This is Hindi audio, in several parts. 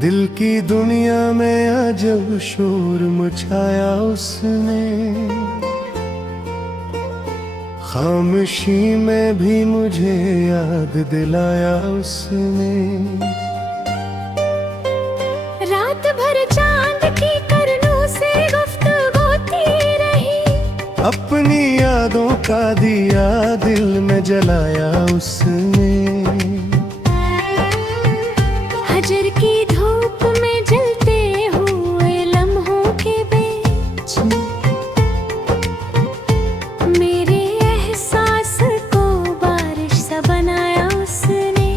दिल की दुनिया में अजब शोर मचाया उसने, खामोशी में भी मुझे याद दिलाया उसने। रात भर चांद की करनों से गुफ्तगू होती रही, अपनी यादों का दिया दिल में जलाया उसने। हजर की धूप में जलते हुए लम्हों के बीच मेरे एहसास को बारिश सा बनाया उसने।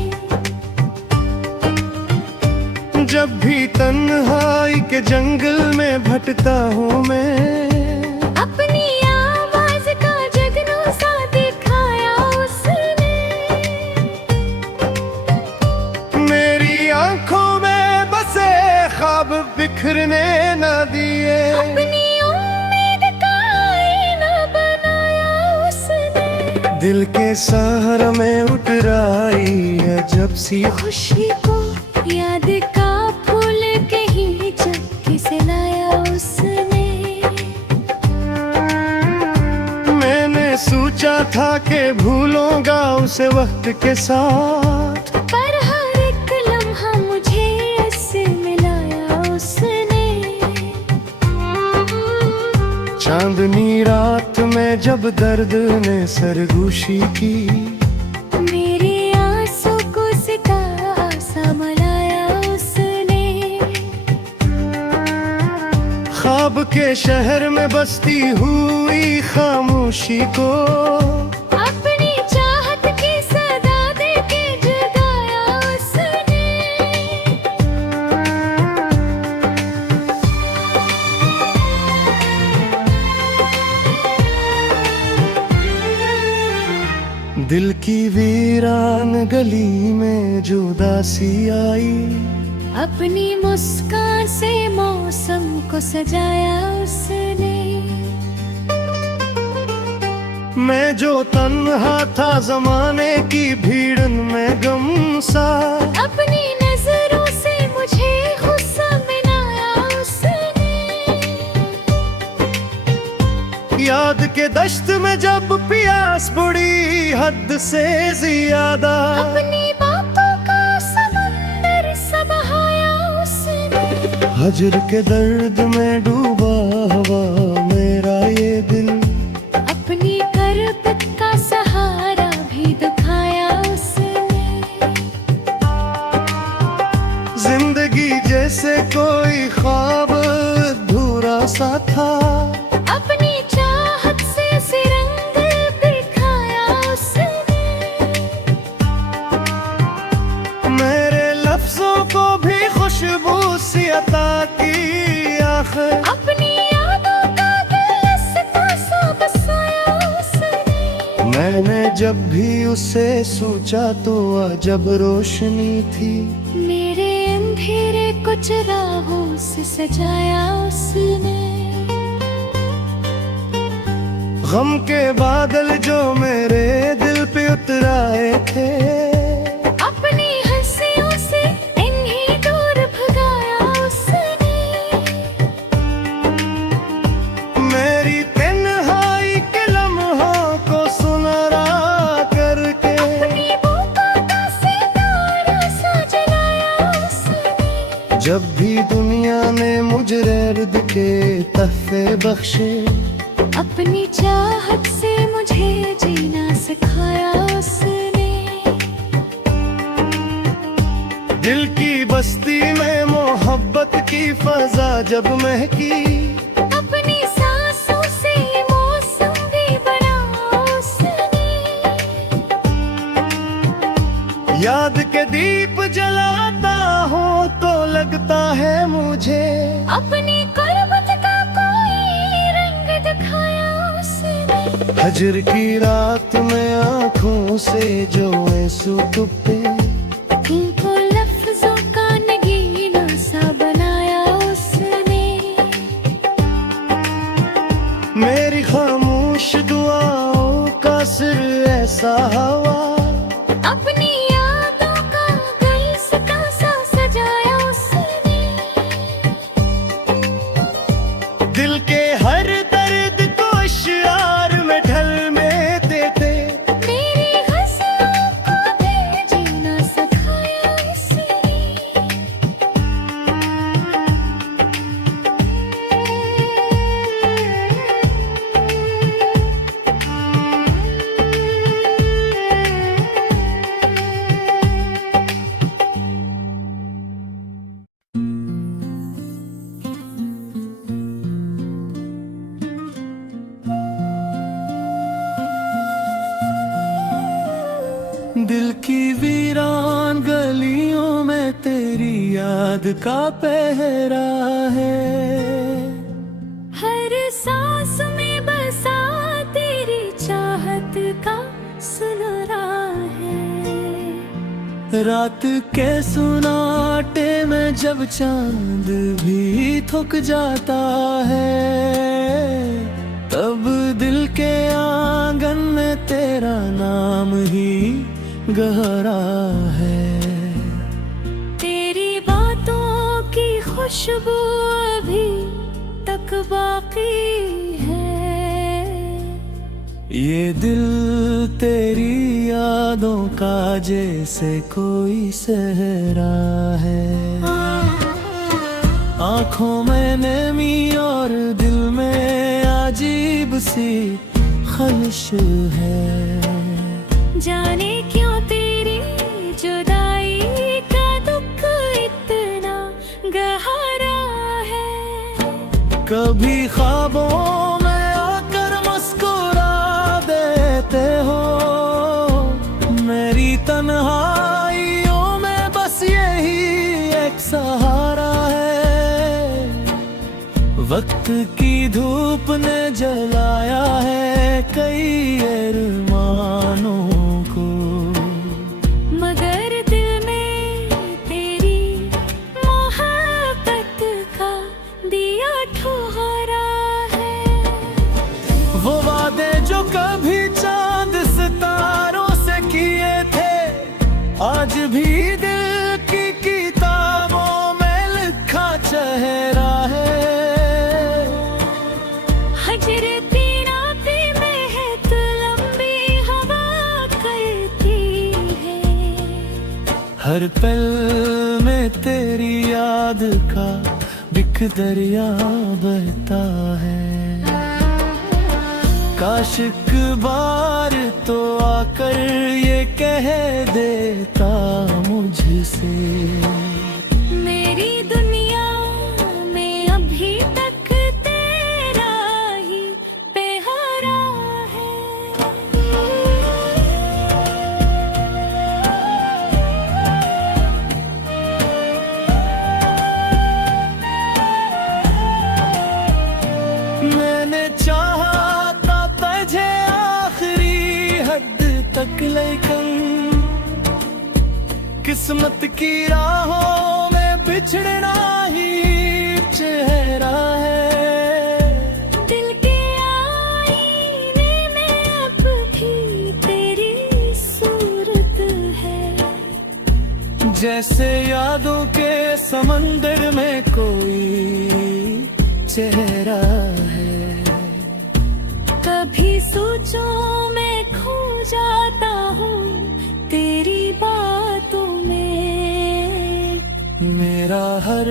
जब भी तन्हाई के जंगल में भटता हूँ मैं, अपनी आवाज का जगनू सा दिखाया उसने। मेरी आंखों में बसे ख्वाब बिखरने न दिए, अपनी उम्मीद का आईना बनाया उसने। दिल के सहारा में उतराई अजब सी खुशी को याद का फूल कहीं चक्की से लाया उसने। मैंने सोचा था कि भूलूंगा उसे वक्त के साथ, पर हर एक लम्हा मुझे ऐसे मिलाया उसने। चांदनी रात में जब दर्द ने सरगोशी की, मेरे आंसू को सितारा सा बनाया उसने। ख्वाब के शहर में बसती हुई खामोशी को, अपनी चाहत की सदा दे के जगाया उसने। दिल की वीरान गली में जो उदासी आई, अपनी मुस्कान से मौसम को सजाया उसने। मैं जो तन्हा था जमाने की भीड़ में गम सा, अपनी नजरों से मुझे गुस्सा मिलाया उसने। याद के दश्त में जब प्यास बुड़ी हद से ज्यादा, अपनी बातों का समंदर सा बहाया उसने। हजर के दर्द में डूबा हुआ मेरा ये दिल, अपनी करबत का सहारा भी दिखाया उसने। जिंदगी जैसे कोई ख्वाब अधूरा सा था, अपनी चाहत से सिरंग दिखाया उसने। मेरे लफ्जों को भी खुशबू सी अता की आखिर, अपनी यादों का गुलदस्ता सा बसाया उसने। मैंने जब भी उसे सोचा तो अजब रोशनी थी, मेरे अंधेरे को चिरागों से सजाया उसने। गम के बादल जो मेरे दिल पे उतराए थे, अपनी हंसियों से इन्हीं दूर भगाया उसने। मेरी तन्हाई के लम्हों को सुनहरा करके, अपनी बूकों का सितारा सा जलाया उसने। जब भी दुनिया ने मुझे दर्द के तहफे बख्शे, अपनी चाहत से मुझे जीना सिखाया उसने। दिल की बस्ती में मोहब्बत की फजा जब महकी, अपनी सांसों से ये मौसम भी बना उसने। याद के दीप जलाता हूँ तो लगता है मुझे, अपनी गुर्बत का कोई रंग दिखाया उसने। हजर की रात में आँखों से जो आंसू टूटे, उनको लफ्जों का नगीना सा बनाया उसने। मेरी खामोश दुआओं का सिर ऐसा हवा, अपनी यादों का गुलदस्ता सा सजाया उसने। याद का पहरा है। हर सांस में बसा तेरी चाहत का सुनरा है। रात के सुनाटे में जब चांद भी थक जाता है, तब दिल के आंगन में तेरा नाम ही गहरा है। तेरी बातों की खुशबू अभी तक बाकी है। ये दिल तेरी यादों का जैसे कोई सहरा है। आँखों में नमी और दिल में अजीब सी खलिश है। जाने क्यों तेरी जुदाई का दुख इतना गहरा है। कभी ख्वाबों में आकर मुस्कुरा देते हो, मेरी तन्हाइयों में बस यही एक सहारा है। वक्त की धूप ने जलाया है कई अरमानों को, मगर दिल में तेरी मोहब्बत का दिया ठुहरा है। वो वादे जो कभी चांद सितारों से किए थे, आज भी दिल की किताबों में लिखा चेहरा है। हजरती नाते महक लंबी हवा करती है। हर पल में तेरी याद का बिक दरिया बहता है। काश एक बार तो आकर ये कह देता मुझसे, मेरी दुनिया में अभी तक तेरा ही पहरा है। मैंने चाहा था तुझे आखिरी हद तक, लेकिन किस्मत की राहों में बिछड़ना ही चेहरा है। दिल के आईने में अब भी तेरी सूरत है। जैसे यादों के समंदर में कोई चेहरा है। कभी सोचों में खो जाता हूँ तेरी बातों में। मेरा हर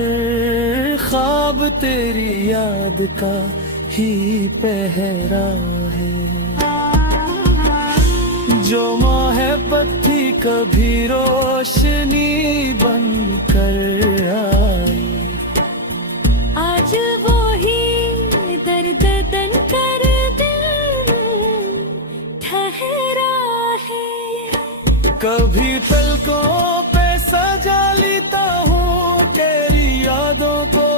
ख्वाब तेरी याद का ही पहरा है। जो मोहब्बत थी कभी रोशनी बनकर आई, आज वो ही दर्द दन कर दिल ठहरा है। कभी पलकों पे सजा लेता हूँ तेरी यादों को,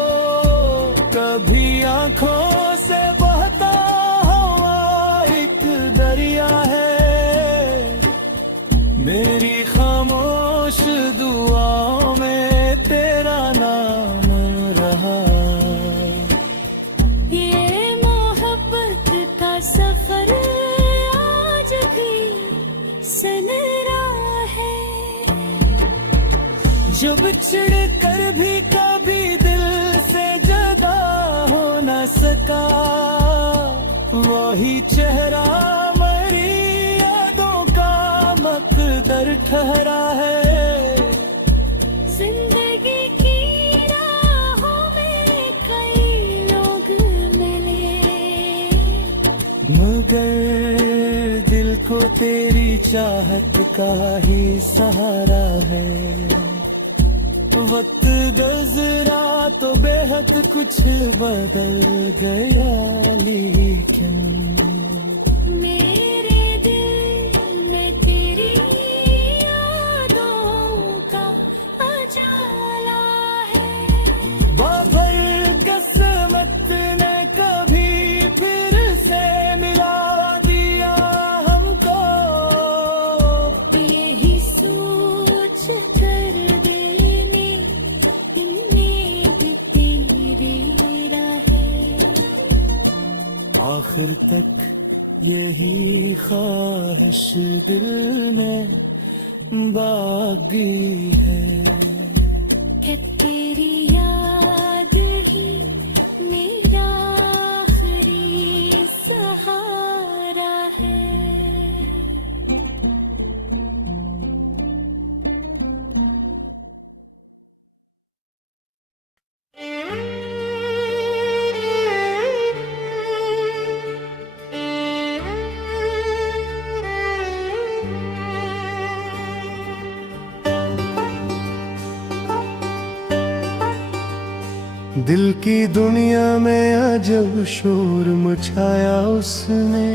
कभी आंखों से बहता हुआ एक दरिया है। मेरी खामोश दुआओं में तेरा नाम रहा। ये मोहब्बत का सफर आज भी सनरा है। जब चिढ़ कर भी कभी दिल से जुदा हो न सका, वही चेहरा मेरी यादों का मकदर ठहरा है। जिंदगी की राहों में कई लोग मिले, मगर दिल को तेरी चाहत का ही सहारा है। वक्त गुजरा तो बेहद कुछ बदल गया, लेकिन मेरे दिल में तेरी यादों का उजाला आखिर तक यही ख्वाहिश दिल में बाकी है कि तेरी याद ही मेरा आखिरी सहारा है। दिल की दुनिया में अजब शोर मचाया उसने,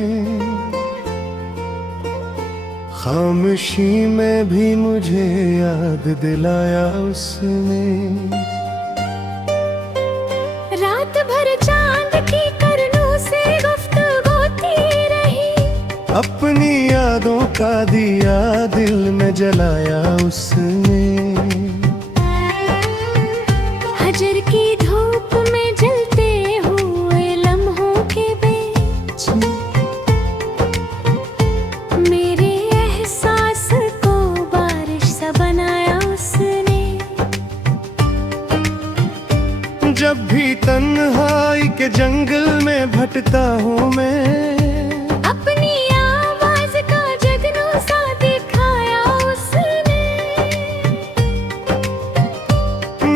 खामोशी में भी मुझे याद दिलाया उसने। रात भर चांद की करनों से गुफ्तगू होती रही, अपनी यादों का दिया दिल में जलाया उसने। हजर की धूप में जलते हुए लम्हों के बीच मेरे एहसास को बारिश सा बनाया उसने। जब भी तन्हाई के जंगल में भटता हूँ मैं, अपनी आवाज का जगनू सा दिखाया उसने।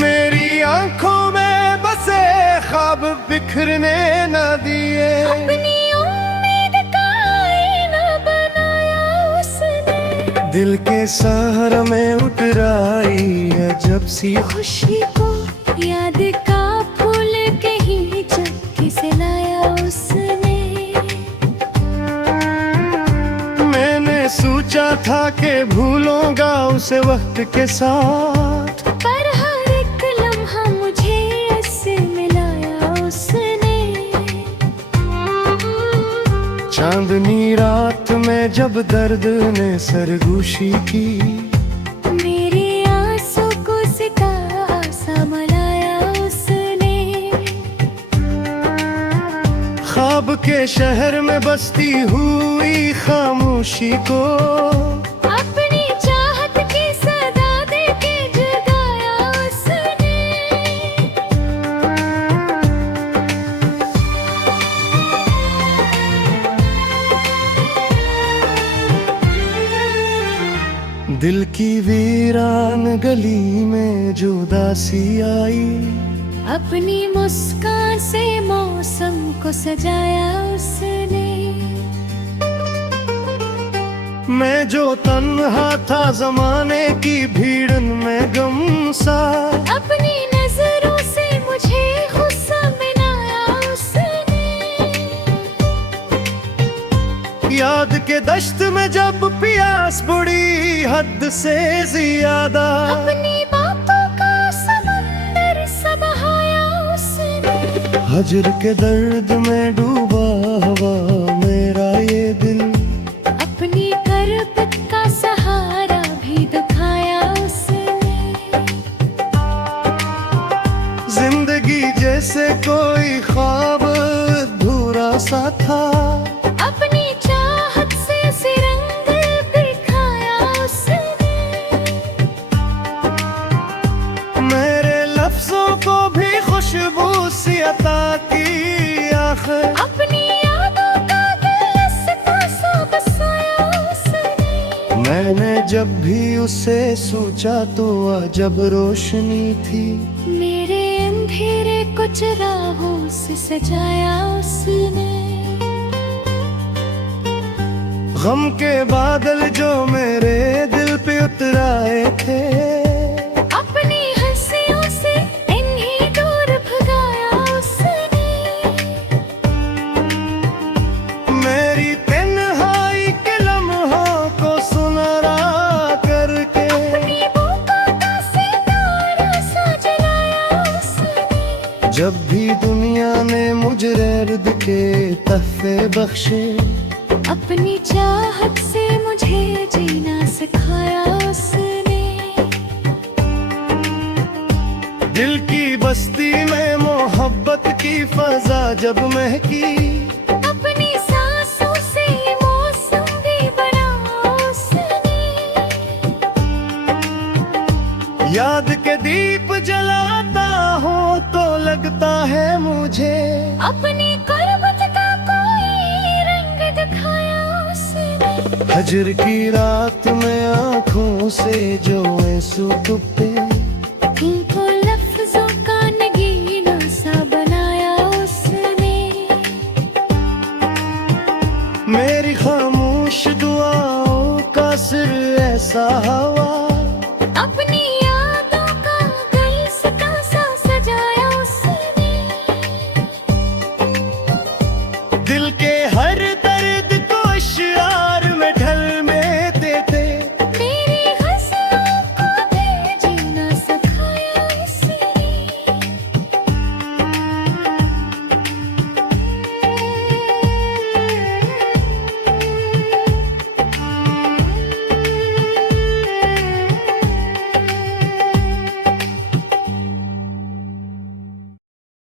मेरी आंखों में बसे ख्वाब बिखरने न दिए, अपनी उम्मीद का आईना बनाया उसने। दिल के सहारा में उतराई अजब सी खुशी को याद का फूल कहीं चक्की से लाया उसने। मैंने सोचा था कि भूलूंगा उसे वक्त के साथ, पर हर एक लम्हा मुझे ऐसे मिलाया उसने। चांदनी रात में जब दर्द ने सरगोशी की, मेरे आंसू को सितारा सा मलाया उसने। ख्वाब के शहर में बसती हुई खामोशी को, अपनी चाहत की सदा दे के जगाया उसने। दिल की वीरान गली में जो उदासी आई, अपनी मुस्कान से मौसम को सजाया उसने। मैं जो तन्हा था जमाने की भीड़ में गम सा, अपनी नजरों से मुझे गुस्सा मिलाया उसने। याद के दश्त में जब प्यास बुड़ी हद से ज्यादा, अपनी बातों का समंदर सा बहाया उसने। हजर के दर्द में डूबा हुआ मेरा ये दिल, अपनी करबत का सहारा भी दिखाया उसने। जिंदगी जैसे कोई ख्वाब अधूरा सा था, अपनी चाहत से सिरंग दिखाया उसने। मेरे लफ्जों को भी खुशबू सी अता की आखिर, अपनी यादों का गुलदस्ता सा बसाया उसने। मैंने जब भी उसे सोचा तो अजब रोशनी थी, मेरे अंधेरे को चिरागों से सजाया उसने। गम के बादल जो मेरे दिल पे उतराए थे, अपनी हंसियों से इन्हीं दूर भगाया उसने। मेरी तन्हाई के लम्हों को सुनहरा करके, अपनी बुकों का सितारा सा जलाया उसने। जब भी दुनिया ने मुझे दर्द के तहफे बख्शे, अपनी चाहत से मुझे जीना सिखाया उसने। दिल की बस्ती में मोहब्बत की फजा जब महकी, अपनी याद के दीप जलाता हो तो लगता है मुझे अपनी गुर्बत का कोई रंग दिखाया उसने। हजर की रात में आंखों से जो आंसू तुप्पे